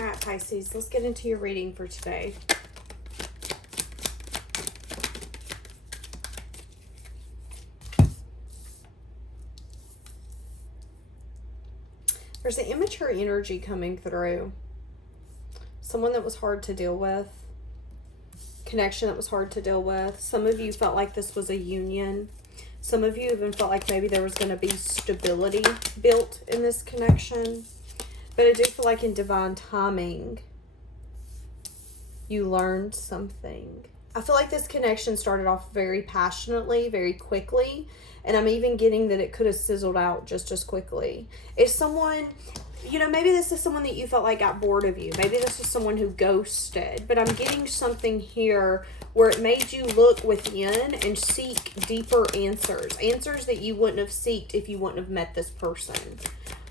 All right, Pisces, let's get into your reading for today. There's an immature energy coming through. Someone that was hard to deal with. Connection that was hard to deal with. Some of you felt like this was a union. Some of you even felt like maybe there was going to be stability built in this connection. But I do feel like in divine timing, you learned something. I feel like this connection started off very passionately, very quickly. And I'm even getting that it could have sizzled out just as quickly. If someone, you know, maybe this is someone that you felt like got bored of you. Maybe this is someone who ghosted. But I'm getting something here where it made you look within and seek deeper answers. Answers that you wouldn't have sought if you wouldn't have met this person.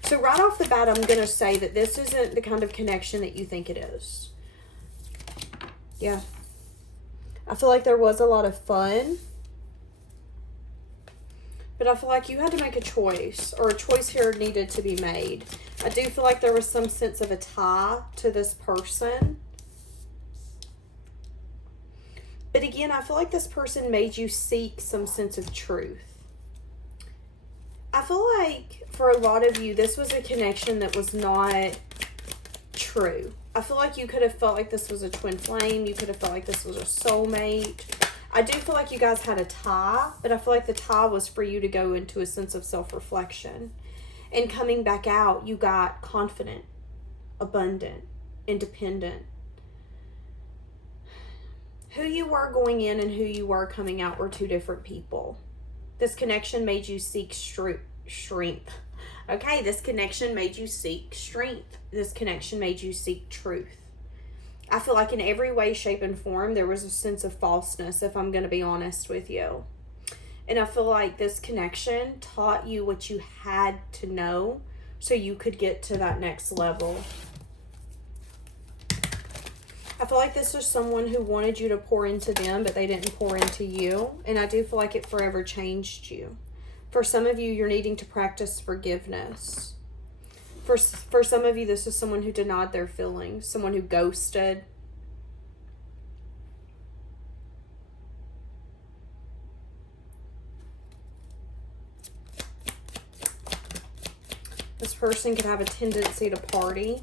So right off the bat, I'm going to say that this isn't the kind of connection that you think it is. Yeah. I feel like there was a lot of fun. But I feel like you had to make a choice, or a choice here needed to be made. I do feel like there was some sense of a tie to this person. But again, I feel like this person made you seek some sense of truth. I feel like for a lot of you, this was a connection that was not true. I feel like you could have felt like this was a twin flame. You could have felt like this was a soulmate. I do feel like you guys had a tie, but I feel like the tie was for you to go into a sense of self-reflection. And coming back out, you got confident, abundant, independent. Who you were going in and who you were coming out were two different people. This connection made you seek strength. Okay, this connection made you seek strength. This connection made you seek truth. I feel like in every way, shape, and form, there was a sense of falseness, if I'm going to be honest with you. And I feel like this connection taught you what you had to know so you could get to that next level. I feel like this was someone who wanted you to pour into them, but they didn't pour into you. And I do feel like it forever changed you. For some of you, you're needing to practice forgiveness. For some of you, this is someone who denied their feelings, someone who ghosted. This person could have a tendency to party.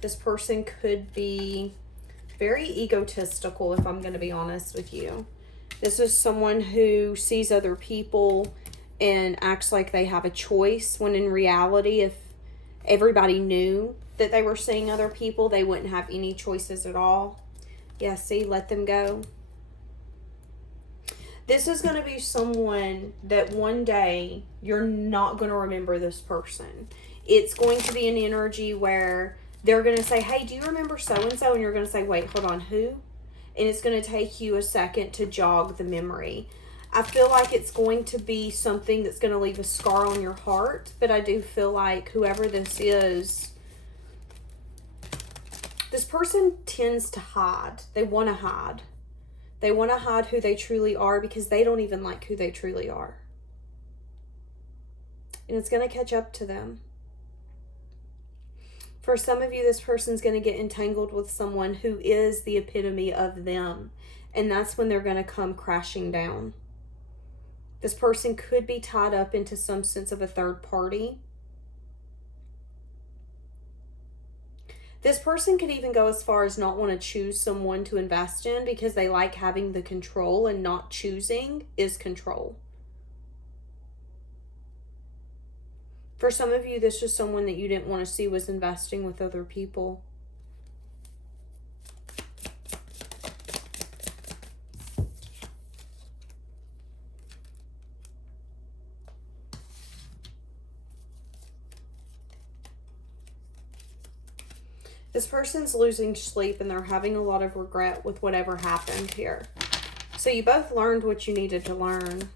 This person could be very egotistical, if I'm going to be honest with you. This is someone who sees other people and acts like they have a choice, when in reality, if everybody knew that they were seeing other people, they wouldn't have any choices at all. Yeah, see, let them go. This is going to be someone that one day you're not going to remember this person. It's going to be an energy where they're going to say, hey, do you remember so-and-so? And you're going to say, wait, hold on, who? And it's going to take you a second to jog the memory. I feel like it's going to be something that's going to leave a scar on your heart. But I do feel like whoever this is, this person tends to hide. They want to hide. They want to hide who they truly are because they don't even like who they truly are. And it's going to catch up to them. For some of you, this person's going to get entangled with someone who is the epitome of them. And that's when they're going to come crashing down. This person could be tied up into some sense of a third party. This person could even go as far as not want to choose someone to invest in because they like having the control, and not choosing is control. For some of you, this is someone that you didn't want to see was investing with other people. This person's losing sleep and they're having a lot of regret with whatever happened here. So you both learned what you needed to learn.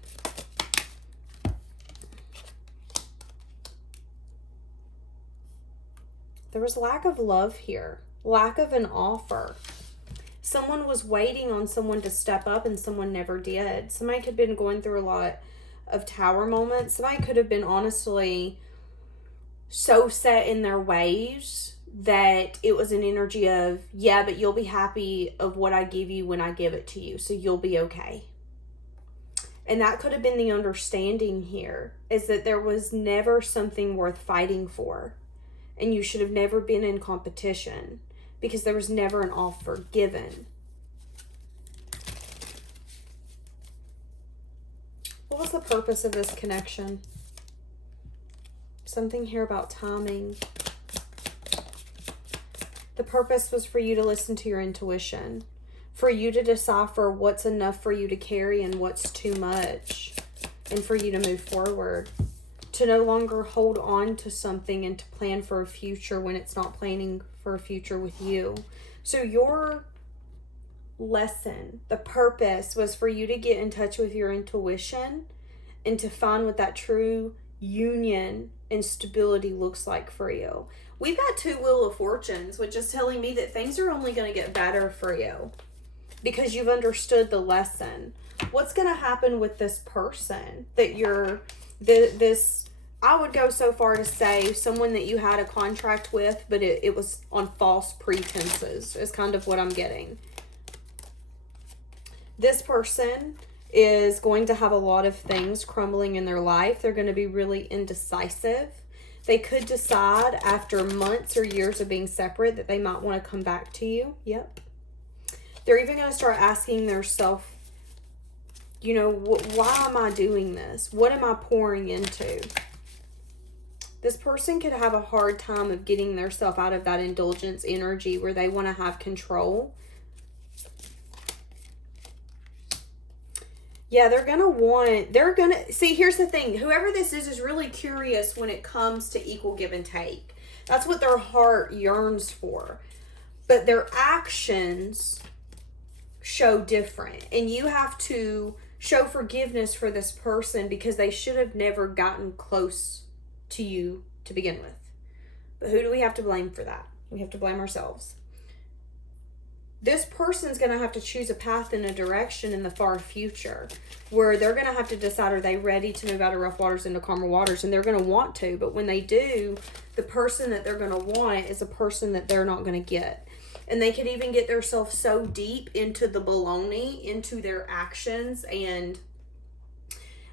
There was lack of love here. Lack of an offer. Someone was waiting on someone to step up and someone never did. Somebody could have been going through a lot of tower moments. Somebody could have been honestly so set in their ways that it was an energy of, yeah, but you'll be happy of what I give you when I give it to you, so you'll be okay. And that could have been the understanding here, is that there was never something worth fighting for. And you should have never been in competition because there was never an offer given. What was the purpose of this connection? Something here about timing. The purpose was for you to listen to your intuition, for you to decipher what's enough for you to carry and what's too much, and for you to move forward, to no longer hold on to something and to plan for a future when it's not planning for a future with you. So your lesson, the purpose was for you to get in touch with your intuition and to find what that true union and stability looks like for you. We've got 2 Wheel of Fortunes, which is telling me that things are only going to get better for you because you've understood the lesson. What's going to happen with this person that you're, this, I would go so far to say someone that you had a contract with, but it was on false pretenses is kind of what I'm getting. This person is going to have a lot of things crumbling in their life. They're going to be really indecisive. They could decide after months or years of being separate that they might want to come back to you. Yep. They're even going to start asking themselves, you know, why am I doing this? What am I pouring into? This person could have a hard time of getting themselves out of that indulgence energy where they want to have control. Yeah, see, here's the thing. Whoever this is really curious when it comes to equal give and take. That's what their heart yearns for. But their actions show different. And you have to show forgiveness for this person because they should have never gotten close to you to begin with. But who do we have to blame for that? We have to blame ourselves. This person's going to have to choose a path in a direction in the far future where they're going to have to decide, are they ready to move out of rough waters into calmer waters? And they're going to want to, but when they do, the person that they're going to want is a person that they're not going to get. And they could even get themselves so deep into the baloney, into their actions. And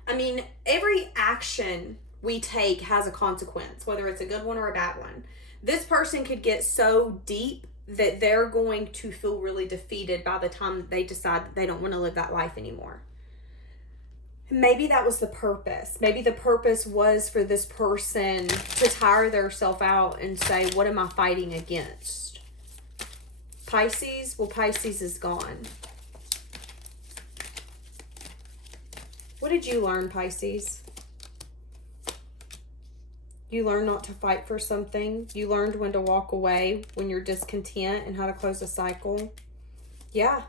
I mean, every action we take has a consequence, whether it's a good one or a bad one. This person could get so deep that they're going to feel really defeated by the time that they decide that they don't want to live that life anymore. Maybe that was the purpose. Maybe the purpose was for this person to tire themselves out and say, what am I fighting against? Pisces? Well, Pisces is gone. What did you learn, Pisces? You learned not to fight for something. You learned when to walk away when you're discontent and how to close a cycle. Yeah.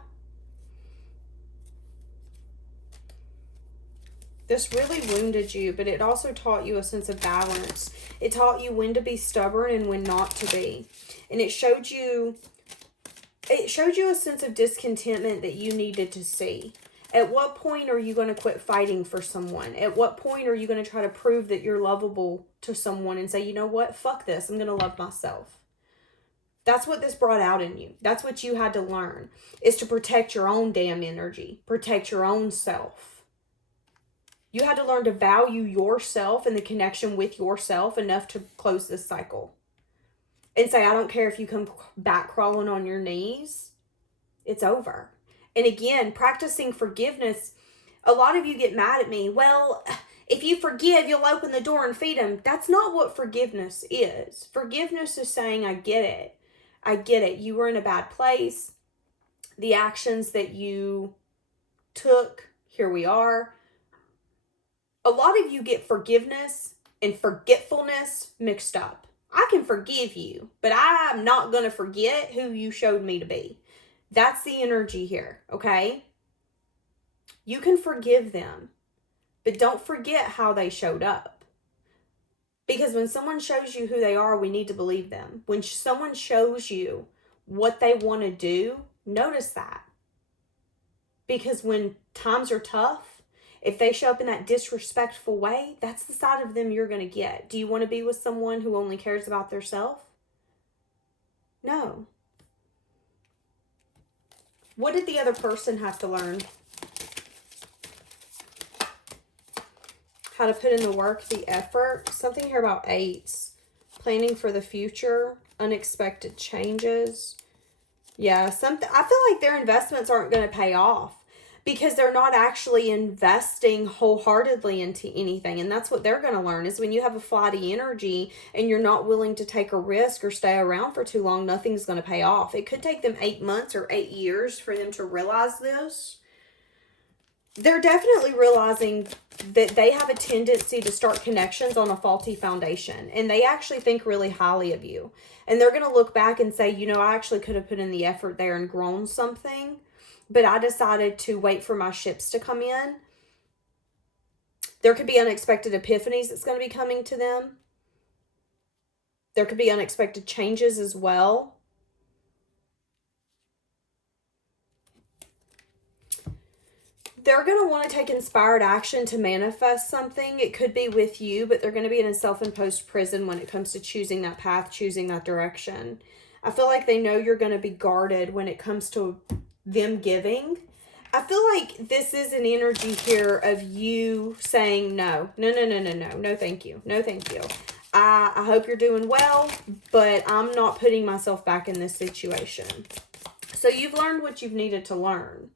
This really wounded you, but it also taught you a sense of balance. It taught you when to be stubborn and when not to be. And it showed you a sense of discontentment that you needed to see. At what point are you going to quit fighting for someone? At what point are you going to try to prove that you're lovable to someone and say, you know what? Fuck this. I'm going to love myself. That's what this brought out in you. That's what you had to learn, is to protect your own damn energy. Protect your own self. You had to learn to value yourself and the connection with yourself enough to close this cycle. And say, I don't care if you come back crawling on your knees. It's over. And again, practicing forgiveness, a lot of you get mad at me. Well, if you forgive, you'll open the door and feed them. That's not what forgiveness is. Forgiveness is saying, I get it. I get it. You were in a bad place. The actions that you took, here we are. A lot of you get forgiveness and forgetfulness mixed up. I can forgive you, but I'm not going to forget who you showed me to be. That's the energy here, okay? You can forgive them, but don't forget how they showed up. Because when someone shows you who they are, we need to believe them. When someone shows you what they want to do, notice that. Because when times are tough, if they show up in that disrespectful way, that's the side of them you're going to get. Do you want to be with someone who only cares about themselves? No. What did the other person have to learn? How to put in the work, the effort. Something here about eights. Planning for the future. Unexpected changes. Yeah, something. I feel like their investments aren't going to pay off because they're not actually investing wholeheartedly into anything. And that's what they're going to learn is when you have a flighty energy and you're not willing to take a risk or stay around for too long, nothing's going to pay off. It could take them 8 months or 8 years for them to realize this. They're definitely realizing that they have a tendency to start connections on a faulty foundation. And they actually think really highly of you. And they're going to look back and say, you know, I actually could have put in the effort there and grown something. But I decided to wait for my ships to come in. There could be unexpected epiphanies that's going to be coming to them. There could be unexpected changes as well. They're going to want to take inspired action to manifest something. It could be with you, but they're going to be in a self-imposed prison when it comes to choosing that path, choosing that direction. I feel like they know you're going to be guarded when it comes to them giving. I feel like this is an energy here of you saying no, thank you. No, thank you. I hope you're doing well, but I'm not putting myself back in this situation. So you've learned what you've needed to learn.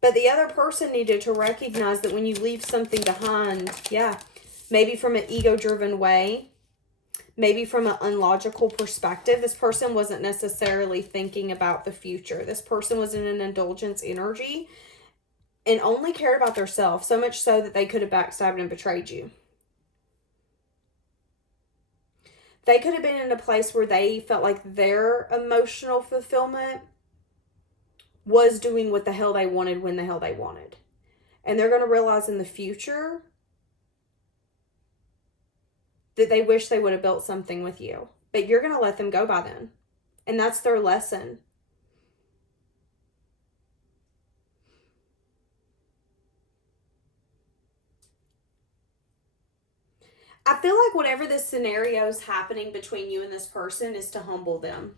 But the other person needed to recognize that when you leave something behind, yeah, maybe from an ego-driven way, maybe from an unlogical perspective, this person wasn't necessarily thinking about the future. This person was in an indulgence energy and only cared about themselves, so much so that they could have backstabbed and betrayed you. They could have been in a place where they felt like their emotional fulfillment was doing what the hell they wanted when the hell they wanted. And they're going to realize in the future that they wish they would have built something with you. But you're going to let them go by then. And that's their lesson. I feel like whatever this scenario is happening between you and this person is to humble them.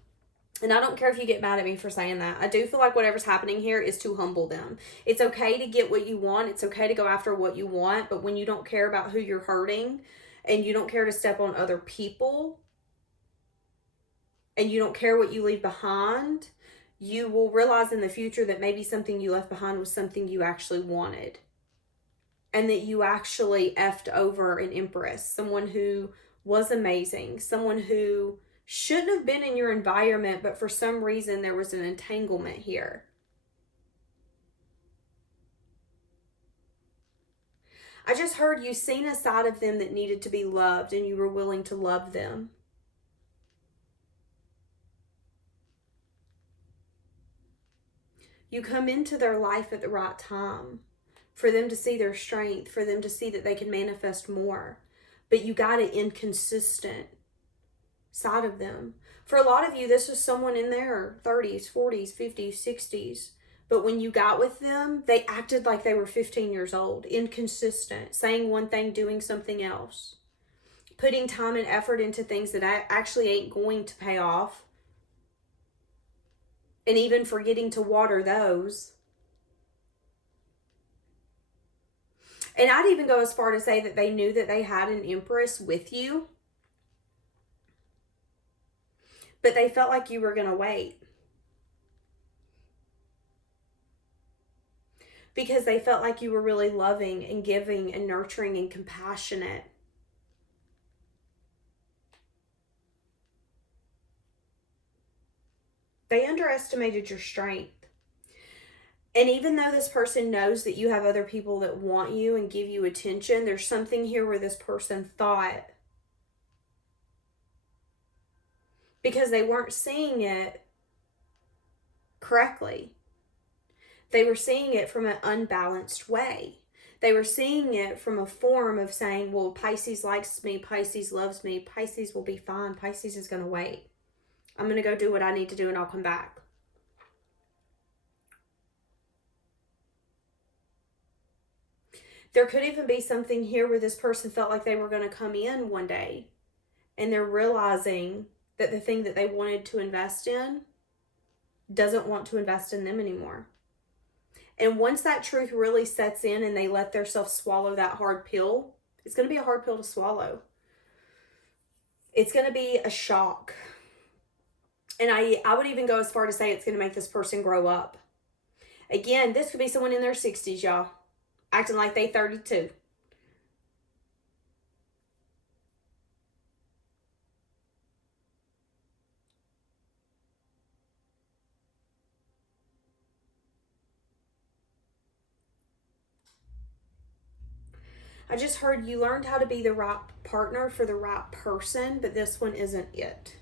And I don't care if you get mad at me for saying that. I do feel like whatever's happening here is to humble them. It's okay to get what you want. It's okay to go after what you want. But when you don't care about who you're hurting and you don't care to step on other people and you don't care what you leave behind, you will realize in the future that maybe something you left behind was something you actually wanted. And that you actually effed over an empress, someone who was amazing, someone who shouldn't have been in your environment, but for some reason there was an entanglement here. I just heard you seen a side of them that needed to be loved and you were willing to love them. You come into their life at the right time for them to see their strength, for them to see that they can manifest more. But you got an inconsistent side of them. For a lot of you, this was someone in their 30s, 40s, 50s, 60s. But when you got with them, they acted like they were 15 years old, inconsistent, saying one thing, doing something else, putting time and effort into things that actually ain't going to pay off, and even forgetting to water those. And I'd even go as far to say that they knew that they had an empress with you, but they felt like you were going to wait. Because they felt like you were really loving and giving and nurturing and compassionate. They underestimated your strength. And even though this person knows that you have other people that want you and give you attention, there's something here where this person thought, because they weren't seeing it correctly. They were seeing it from an unbalanced way. They were seeing it from a form of saying, well, Pisces likes me, Pisces loves me, Pisces will be fine, Pisces is going to wait. I'm going to go do what I need to do and I'll come back. There could even be something here where this person felt like they were going to come in one day and they're realizing that the thing that they wanted to invest in doesn't want to invest in them anymore. And once that truth really sets in and they let themselves swallow that hard pill, it's going to be a hard pill to swallow. It's going to be a shock. And I would even go as far to say it's going to make this person grow up. Again, this could be someone in their 60s, y'all, acting like they 32. I just heard you learned how to be the right partner for the right person, but this one isn't it.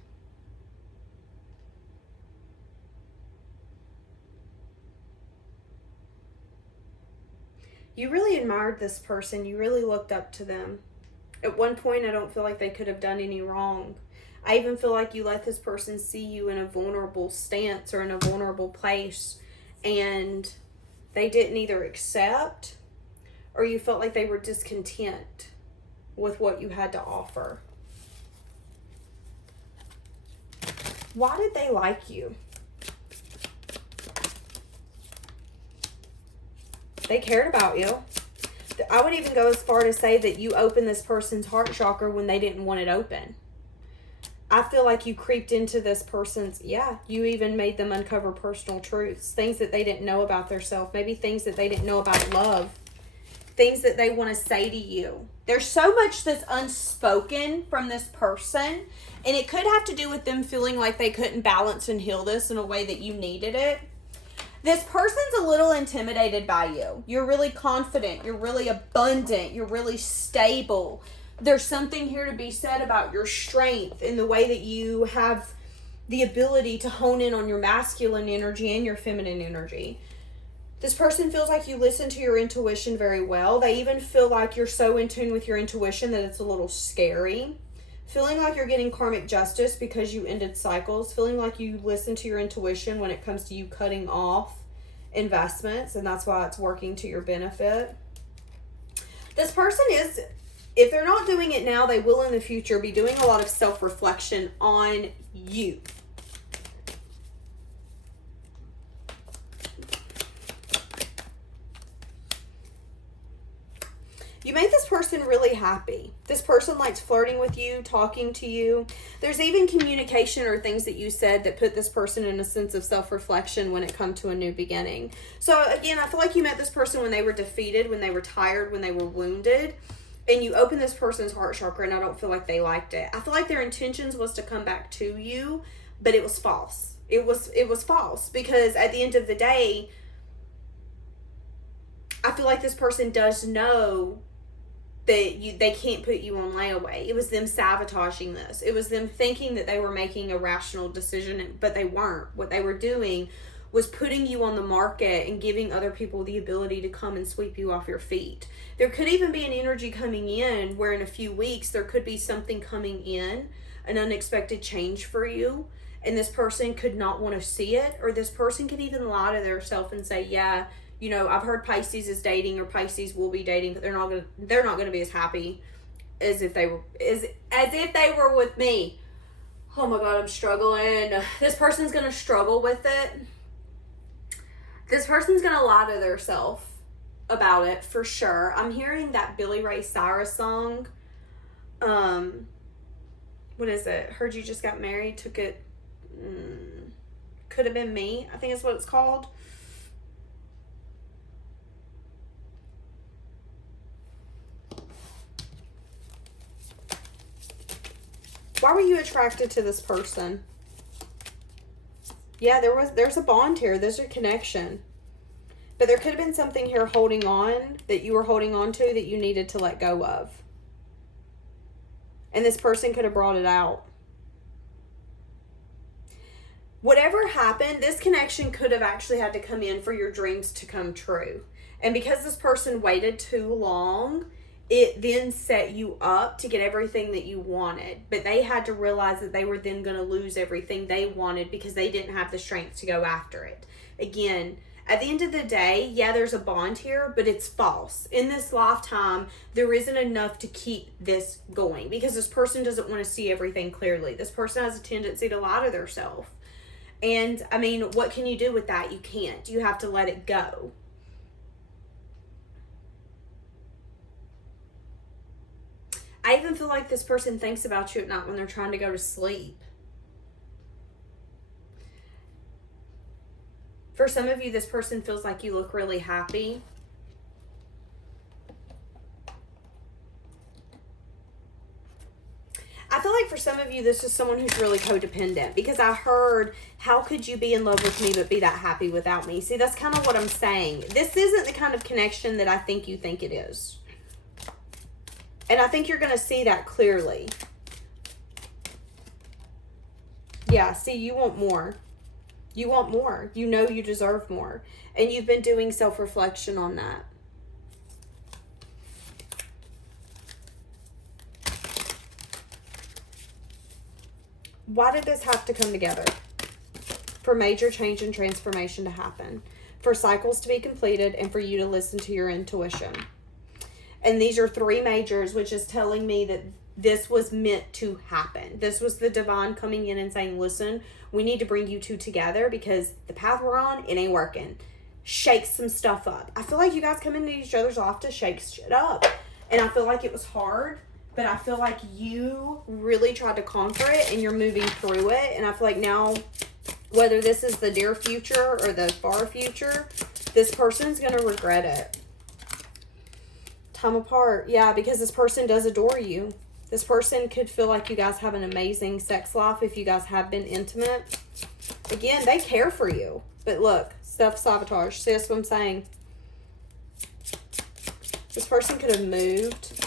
You really admired this person. You really looked up to them. At one point, I don't feel like they could have done any wrong. I even feel like you let this person see you in a vulnerable stance or in a vulnerable place, and they didn't either accept or you felt like they were discontent with what you had to offer. Why did they like you? They cared about you. I would even go as far to say that you opened this person's heart chakra when they didn't want it open. I feel like you creeped into this person's, you even made them uncover personal truths, things that they didn't know about themselves, maybe things that they didn't know about love, things that they want to say to you. There's so much that's unspoken from this person, and it could have to do with them feeling like they couldn't balance and heal this in a way that you needed it. This person's a little intimidated by you. You're really confident. You're really abundant. You're really stable. There's something here to be said about your strength in the way that you have the ability to hone in on your masculine energy and your feminine energy. This person feels like you listen to your intuition very well. They even feel like you're so in tune with your intuition that it's a little scary. Feeling like you're getting karmic justice because you ended cycles. Feeling like you listen to your intuition when it comes to you cutting off investments, and that's why it's working to your benefit. This person is, if they're not doing it now, they will in the future be doing a lot of self-reflection on you. You made this person really happy. This person likes flirting with you, talking to you. There's even communication or things that you said that put this person in a sense of self-reflection when it comes to a new beginning. So again, I feel like you met this person when they were defeated, when they were tired, when they were wounded. And you opened this person's heart chakra, and I don't feel like they liked it. I feel like their intentions was to come back to you, but it was false. It was false, because at the end of the day, I feel like this person does know that they can't put you on layaway. It was them sabotaging this. It was them thinking that they were making a rational decision, but they weren't. What they were doing was putting you on the market and giving other people the ability to come and sweep you off your feet. There could even be an energy coming in where in a few weeks there could be something coming in, an unexpected change for you, and this person could not want to see it, or this person could even lie to themselves and say, I've heard Pisces is dating, or Pisces will be dating, but they're not gonna be as happy as if they were with me. Oh my God, I'm struggling. This person's gonna struggle with it. This person's gonna lie to themselves about it for sure. I'm hearing that Billy Ray Cyrus song. What is it? Heard you just got married. Took it. Could have been me. I think that's what it's called. Why were you attracted to this person? Yeah, there's a bond here. There's a connection. But there could have been something here holding on, that you were holding on to, that you needed to let go of. And this person could have brought it out. Whatever happened, this connection could have actually had to come in for your dreams to come true. And because this person waited too long, it then set you up to get everything that you wanted. But they had to realize that they were then going to lose everything they wanted because they didn't have the strength to go after it. Again, At the end of the day, yeah, there's a bond here, but it's false. In this lifetime, there isn't enough to keep this going because this person doesn't want to see everything clearly. This person has a tendency to lie to themselves. And, I mean, what can you do with that? You can't. You have to let it go. I even feel like this person thinks about you at night when they're trying to go to sleep. For some of you, this person feels like you look really happy. I feel like for some of you, this is someone who's really codependent because I heard, how could you be in love with me but be that happy without me? See, that's kind of what I'm saying. This isn't the kind of connection that I think you think it is. And I think you're going to see that clearly. Yeah, see, you want more. You want more. You know you deserve more. And you've been doing self-reflection on that. Why did this have to come together? For major change and transformation to happen. For cycles to be completed and for you to listen to your intuition. And these are 3 majors, which is telling me that this was meant to happen. This was the divine coming in and saying, listen, we need to bring you two together because the path we're on, it ain't working. Shake some stuff up. I feel like you guys come into each other's life to shake shit up. And I feel like it was hard, but I feel like you really tried to conquer it and you're moving through it. And I feel like now, whether this is the near future or the far future, this person's going to regret it. Time apart. Yeah, because this person does adore you. This person could feel like you guys have an amazing sex life if you guys have been intimate. Again, they care for you. But look, self-sabotage. See, that's what I'm saying. This person could have moved.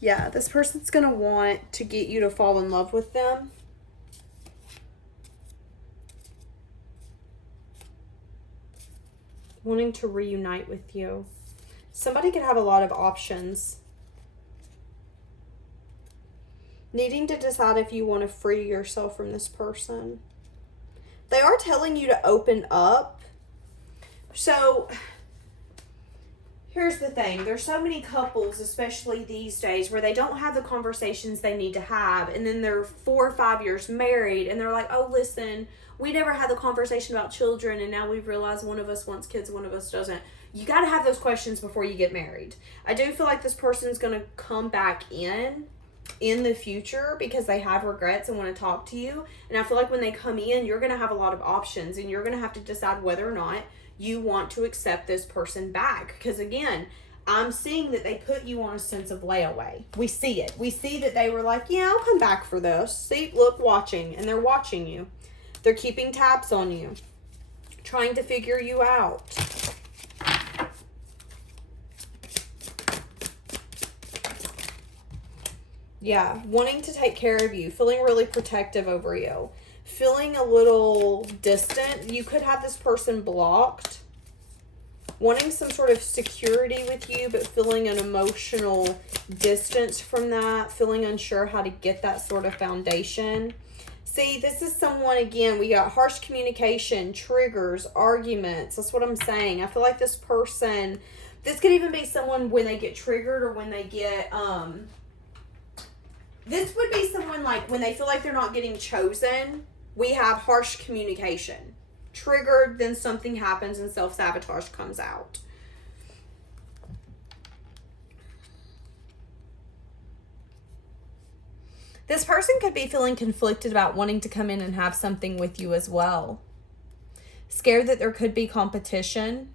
Yeah, this person's going to want to get you to fall in love with them. Wanting to reunite with you. Somebody could have a lot of options. Needing to decide if you want to free yourself from this person. They are telling you to open up. So, here's the thing. There's so many couples, especially these days, where they don't have the conversations they need to have. And then they're 4 or 5 years married. And they're like, oh, listen, we never had the conversation about children. And now we've realized one of us wants kids, one of us doesn't. You got to have those questions before you get married. I do feel like this person's going to come back in the future because they have regrets and want to talk to you. And I feel like when they come in, you're going to have a lot of options and you're going to have to decide whether or not you want to accept this person back. Because again, I'm seeing that they put you on a sense of layaway. We see it. We see that they were like, yeah, I'll come back for this. See, look, watching. And they're watching you. They're keeping tabs on you. Trying to figure you out. Yeah, wanting to take care of you, feeling really protective over you, feeling a little distant. You could have this person blocked, wanting some sort of security with you, but feeling an emotional distance from that, feeling unsure how to get that sort of foundation. See, this is someone, again, we got harsh communication, triggers, arguments. That's what I'm saying. I feel like this person, this could even be someone when they get triggered or when they get, this would be someone like when they feel like they're not getting chosen, we have harsh communication. Triggered, then something happens and self-sabotage comes out. This person could be feeling conflicted about wanting to come in and have something with you as well. Scared that there could be competition.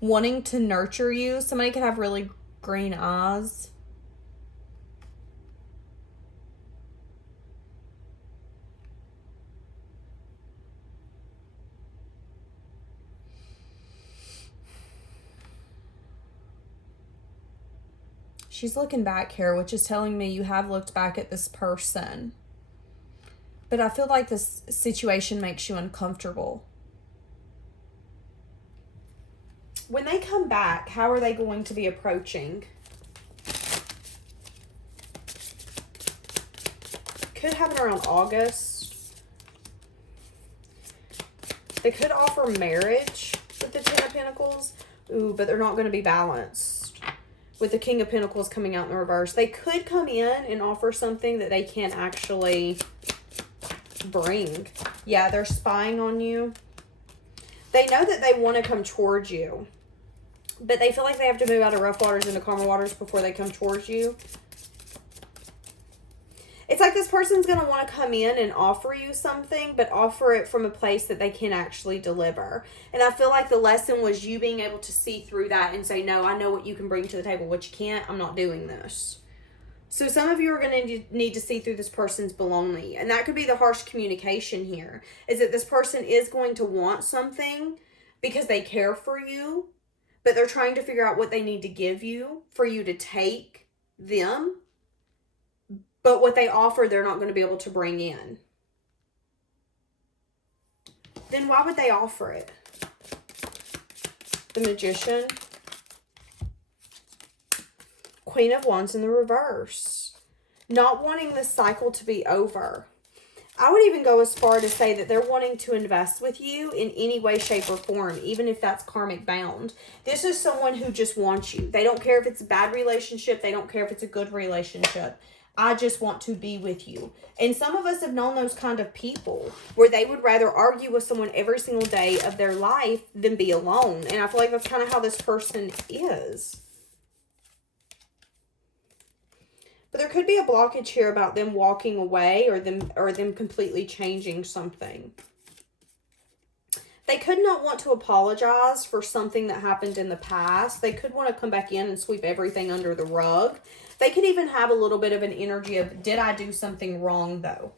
Wanting to nurture you. Somebody could have really green eyes. She's looking back here, which is telling me you have looked back at this person. But I feel like this situation makes you uncomfortable. When they come back, how are they going to be approaching? Could happen around August. They could offer marriage with the Ten of Pentacles. Ooh, but they're not going to be balanced. With the King of Pentacles coming out in the reverse. They could come in and offer something that they can't actually bring. Yeah, they're spying on you. They know that they want to come towards you. But they feel like they have to move out of rough waters into calmer waters before they come towards you. It's like this person's going to want to come in and offer you something, but offer it from a place that they can actually deliver. And I feel like the lesson was you being able to see through that and say, no, I know what you can bring to the table. What you can't, I'm not doing this. So some of you are going to need to see through this person's baloney. And that could be the harsh communication here, is that this person is going to want something because they care for you, but they're trying to figure out what they need to give you for you to take them. But what they offer, they're not going to be able to bring in. Then why would they offer it? The Magician. Queen of Wands in the reverse. Not wanting this cycle to be over. I would even go as far to say that they're wanting to invest with you in any way, shape, or form, even if that's karmic bound. This is someone who just wants you. They don't care if it's a bad relationship. They don't care if it's a good relationship. I just want to be with you. And some of us have known those kind of people where they would rather argue with someone every single day of their life than be alone. And I feel like that's kind of how this person is. But there could be a blockage here about them walking away or them completely changing something. They could not want to apologize for something that happened in the past. They could want to come back in and sweep everything under the rug. They could even have a little bit of an energy of, did I do something wrong though?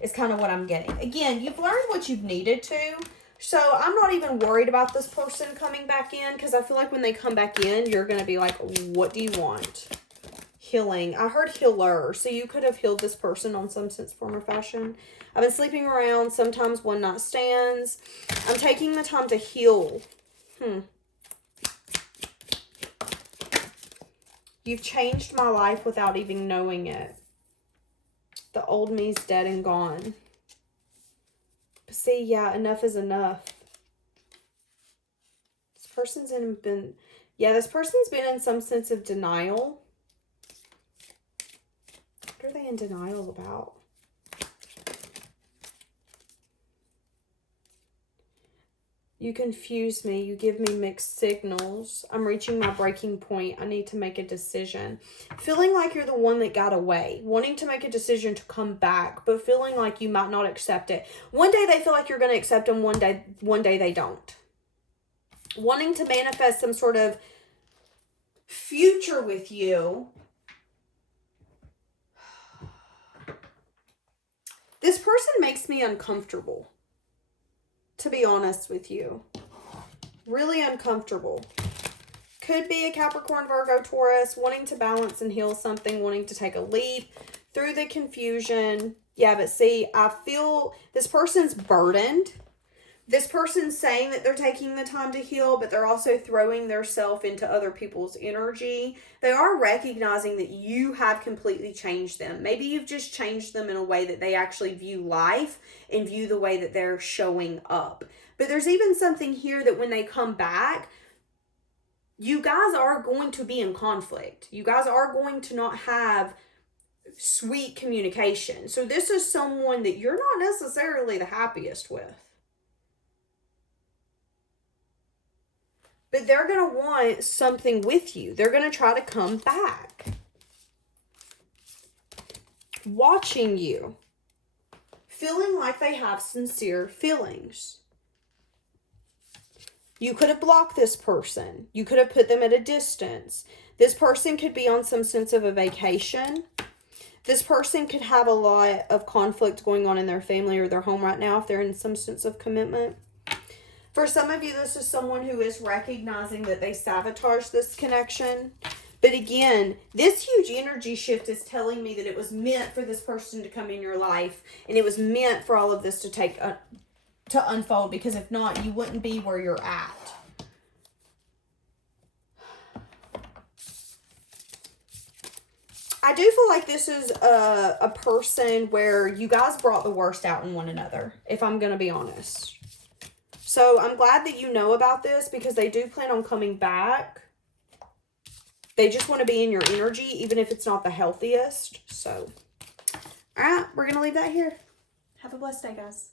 Is kind of what I'm getting. Again, you've learned what you've needed to. So I'm not even worried about this person coming back in, because I feel like when they come back in, you're going to be like, what do you want? Healing. I heard healer. So you could have healed this person on some sense, form, or fashion. I've been sleeping around, sometimes one night stands. I'm taking the time to heal. You've changed my life without even knowing it. The old me's dead and gone. But see, yeah, enough is enough. This person's this person's been in some sense of denial. What are they in denial about? You confuse me. You give me mixed signals. I'm reaching my breaking point. I need to make a decision. Feeling like you're the one that got away. Wanting to make a decision to come back, but feeling like you might not accept it. One day they feel like you're going to accept them. One day they don't. Wanting to manifest some sort of future with you. This person makes me uncomfortable. To be honest with you. Really uncomfortable. Could be a Capricorn, Virgo, Taurus, wanting to balance and heal something, wanting to take a leap through the confusion. Yeah, but see, I feel this person's burdened. This person's saying that they're taking the time to heal, but they're also throwing themselves into other people's energy. They are recognizing that you have completely changed them. Maybe you've just changed them in a way that they actually view life and view the way that they're showing up. But there's even something here that when they come back, you guys are going to be in conflict. You guys are going to not have sweet communication. So this is someone that you're not necessarily the happiest with. But they're going to want something with you. They're going to try to come back. Watching you. Feeling like they have sincere feelings. You could have blocked this person. You could have put them at a distance. This person could be on some sense of a vacation. This person could have a lot of conflict going on in their family or their home right now if they're in some sense of commitment. For some of you, this is someone who is recognizing that they sabotage this connection. But again, this huge energy shift is telling me that it was meant for this person to come in your life. And it was meant for all of this to unfold. Because if not, you wouldn't be where you're at. I do feel like this is a person where you guys brought the worst out in one another. If I'm going to be honest. So I'm glad that you know about this because they do plan on coming back. They just want to be in your energy, even if it's not the healthiest. So, all right, we're going to leave that here. Have a blessed day, guys.